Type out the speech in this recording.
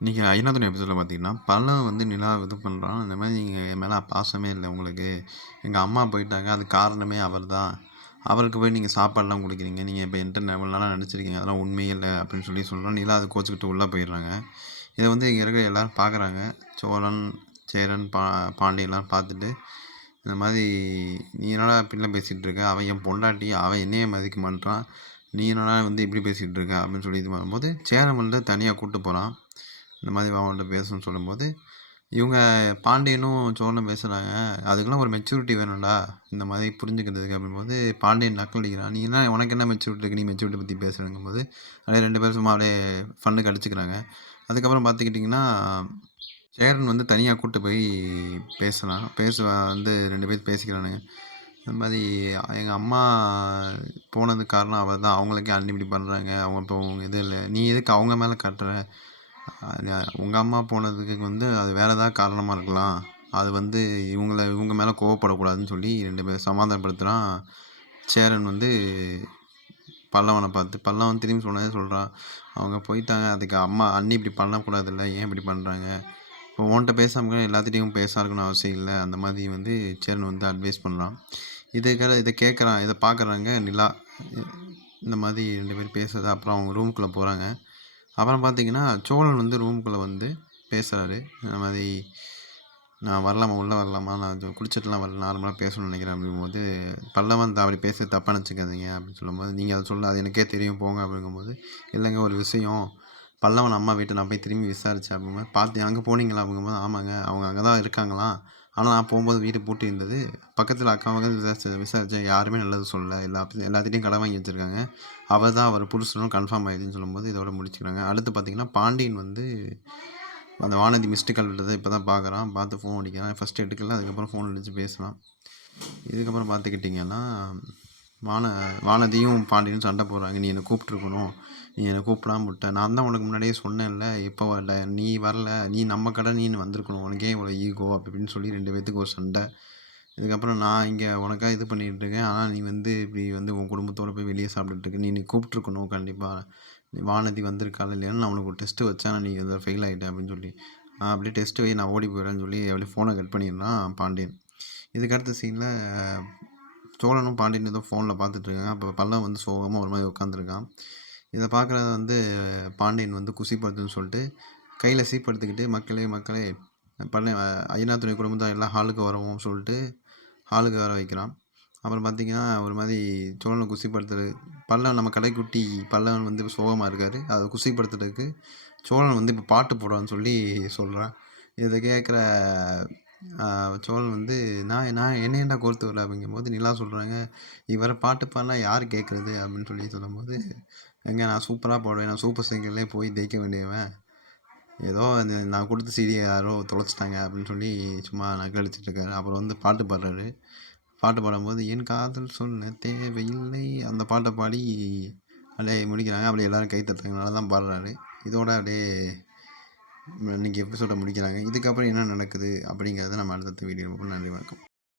இன்னைக்கு ஐநாதன் எபிசோட்ல பார்த்தீங்கன்னா, பல்லவன் வந்து நிலாவ இது பண்றான். இந்த மாரி நீங்க என் மேல பாசமே இல்ல உங்களுக்கு. எங்க அம்மா போயிட்டாங்க. அதுக்கு காரணமே அவர்தான். அவருக்கு போய் நீங்க சாப்பாடுலாம் குடுக்குறீங்க. நீங்க இப்ப என்ட்ட எவ்வளோ நாளா நெனச்சிருக்கீங்க. அதெல்லாம் உண்மையே இல்ல அப்படின்னு சொல்றான். நிலா அத கோச்சுக்கிட்டு உள்ள போயிடுறாங்க. இத வந்து இங்க இருக்கிற எல்லாரும் பார்க்குறாங்க. சோழன், சேரன், பாண்டியன் எல்லாரும் பார்த்துட்டு, இந்த மாரி "நீ என்னடா இப்படிலாம் பேசிட்டு இருக்க? அவன் என் பொண்டாட்டி. அவன் என்னையே மதிக்க மாட்றான். நீ என்னடா வந்து இப்படி பேசிட்டு இருக்க?" அப்படின்னு சொல்லி இது பண்ணும்போது, சேரன் வந்து தனியா கூட்டு போறான். இந்த மாதிரி அவன்கிட்ட பேசணும்னு சொல்லும்போது, இவங்க பாண்டியனும் சோழனும் பேசுறாங்க. "அதுக்கெல்லாம் ஒரு மெச்சூரிட்டி வேணும்டா. இந்த மாதிரி புரிஞ்சுக்கிறதுக்கு." அப்படிங்கும்போது பாண்டியன் நக்கல் அடிக்கிறான். "நீ என்ன உனக்கு என்ன மெச்சூரிட்டி இருக்கு? நீ மெச்சூரிட்டி பத்தி பேசுறங்கும்போது" அப்படியே 2 பேரும் சும்மா அப்படியே ஃபன்னுக்கு அடிச்சுக்கிறாங்க. அதுக்கப்புறம் பார்த்துக்கிட்டிங்கன்னா, சேரன் வந்து தனியா கூட்டு போய் பேசுறான். வந்து 2 பேரும் பேசிக்கிறானுங்க. இந்த மாதிரி "எங்க அம்மா போனதுக்கு காரணம் அவ தான். அவங்களுக்கே அண்ணி இப்படி பண்றாங்க. அவங்க இப்போ இது இல்ல. நீ எதுக்கு அவங்க மேல காட்டுற? உங்க அம்மா போனதுக்கு வந்து அது வேற ஏதாவது காரணமா இருக்கலாம். அது வந்து இவங்க மேல கோவப்படக்கூடாதுன்னு" சொல்லி 2 பேரும் சமாதானப்படுத்துறான். சேரன் வந்து பல்லவன பார்த்து. பல்லவன் திரும்பி சொன்னதே சொல்றான். "அவங்க போயிட்டாங்க. அதுக்கு அம்மா அண்ணி இப்படி பண்ணக்கூடாதுல்ல. ஏன் இப்படி பண்றாங்க? இப்போ உன்ட்ட பேசாம எல்லாத்துட்டயும் இருக்கணும்னு அவசியம் இல்ல." அந்த மாதிரி வந்து சேரன் வந்து அட்வைஸ் பண்றான். இத கேட்குறான். இத பார்க்குறாங்க நிலா. இந்த மாதிரி 2 பேரும் பேசுறத அப்புறம் அவங்க ரூமுக்குள்ள போறாங்க. அப்புறம் பார்த்தீங்கன்னா, சோழன் வந்து ரூமுக்குள்ள வந்து பேசுறாரு. இந்த மாதிரி "நான் வரலாமா? உள்ள வரலாமா? நான் குளிச்சுட்டுலாம் வரல. நார்மலா பேசணும்னு நெனைக்கிறேன்." அப்படிங்கும்போது, பல்லவன் அப்படி பேசுறது தப்பா நெனச்சுக்காதீங்க அப்படின்னு சொல்லும்போது, "நீங்க அத சொல்ல அது எனக்கே தெரியும் போங்க." அப்படிங்கும்போது, "இல்லைங்க ஒரு விஷயம். பல்லவன் அம்மா வீட்ட நான் போய் திரும்பி விசாரிச்சேன்." அப்படிங்கும்போது, "பார்த்தியா அங்க போனீங்களா?" அப்படிங்கும்போது, "ஆமாங்க. அவங்க அங்க தான் இருக்காங்களாம். ஆனா நான் போம்போது வீடு பூட்டி இருந்தது. பக்கத்துல அக்கம் பக்கத்துல விசாரிச்சேன். யாருமே நல்லது சொல்லல. எல்லாத்துட்டயும் கடன் வாங்கி வச்சிருக்காங்க. அவர் தான் அவர் புருஷனும் கன்ஃபார்ம் ஆயிடுச்சுன்னு." சொல்லும்போது, இதோட முடிச்சுக்கிறாங்க. அடுத்து பார்த்தீங்கன்னா, பாண்டியன் வந்து அந்த வானதி மிஸ்டு கால் விட்டத இப்ப தான் பார்க்குறான். பார்த்து ஃபோன் அடிக்கிறான். ஃபர்ஸ்ட் எடுக்கல. அதுக்கப்புறம் ஃபோன் அடிச்சு பேசுனான். இதுக்கப்புறம் பார்த்துக்கிட்டிங்கன்னா, வான வானதியும் பாண்டியனும் சண்டை போடுறாங்க. "நீ என்ன கூப்பிட்டுருக்கணும். நீ என்ன கூப்பிடாம விட்ட. நான் தான் உனக்கு முன்னாடியே சொன்னேன்ல. எப்போ வரல? நீ வரல. நீ நம்ம கடை நீ வந்திருக்கணும். உனக்கு ஏன் இவ்வளோ ஈகோ?" அப்படி இப்படின்னு சொல்லி 2 பேத்துக்கு ஒரு சண்டை. இதுக்கப்புறம் "நான் இங்க உனக்காக இது பண்ணிட்டு இருக்கேன். ஆனா நீ வந்து இப்படி வந்து உன் குடும்பத்தோட போய் வெளிய சாப்பிட்டுட்டு இருக்க. நீ கூப்பிட்டுருக்கணும் கண்டிப்பா. வானதி வந்திருக்காளா இல்லையான்னு நான் உனக்கு ஒரு டெஸ்ட் வச்சேன். ஆனா நீ அதில ஃபெயில் ஆயிட்ட." அப்படின்னு சொல்லி. அப்படியே டெஸ்ட் வை நான் ஓடி போயிடுறேன்னு" சொல்லி அப்படியே ஃபோன கட் பண்ணிடுறான் பாண்டியன். இதுக்கு அடுத்த சீன்ல சோழனும் பாண்டியனும் ஏதோ ஃபோன்ல பார்த்துட்டு இருக்காங்க. அப்போ பல்லவன் வந்து சோகமா ஒரு மாரி உட்காந்துருக்கான். இத பார்க்குற வந்து பாண்டியன் வந்து குஷிப்படுத்துன்னு சொல்லிட்டு, கையில சீப்பு எடுத்துக்கிட்டு, "மக்களே மக்களே பண்ண ஐயனாத்துணை குடும்பத்தார் எல்லாம் ஹாலுக்கு வரவும்" சொல்லிட்டு ஹாலுக்கு வர வைக்கிறான். அப்புறம் பார்த்தீங்கன்னா, ஒரு மாரி சோழன குஷிப்படுத்துறது பல்லவன் நம்ம கடைக்குட்டி பல்லவன் வந்து இப்ப சோகமா இருக்காரு. அத குஷிப்படுத்துறதுக்கு சோழன் வந்து இப்ப பாட்டு போடுறான்னு சொல்லி சொல்றான். இத கேட்குற சோழன் வந்து நான் நான் என்ன ஏன்டா கோர்த்து விடுற அப்படிங்கும்போது நிலா சொல்றாங்க, "இவர பாட்டு பாடுனா யாரு கேட்கறது?" அப்படின்னு சொல்லி சொல்லும்போது, "ஏங்க நான் சூப்பரா பாடுவேன். நான் சூப்பர் சிங்கர்லயே போய் ஜெயிக்க வேண்டியவன். ஏதோ நான் குடுத்த சீடிய யாரோ தொலைச்சுட்டாங்க." அப்படின்னு சொல்லி சும்மா நக்கலடிச்சுட்டு இருக்காரு. அப்புறம் வந்து பாட்டு பாடுறாரு. பாட்டு பாடும்போது, "என் காதல் சொல்ல தேவையில்லை." அந்த பாட்ட பாடி அப்படியே முடிக்கிறாங்க. அப்படியே எல்லாரும் கை தட்டுறாங்க. நல்லா தான் பாடுறாரு. இதோட அப்படியே இன்னைக்கு எபிசோட முடிக்கிறாங்க. இதுக்கப்புறம் என்ன நடக்குது அப்படிங்கிறத நம்ம அடுத்தடுத்த வீடியோல பார்ப்போம். நன்றி, வணக்கம்.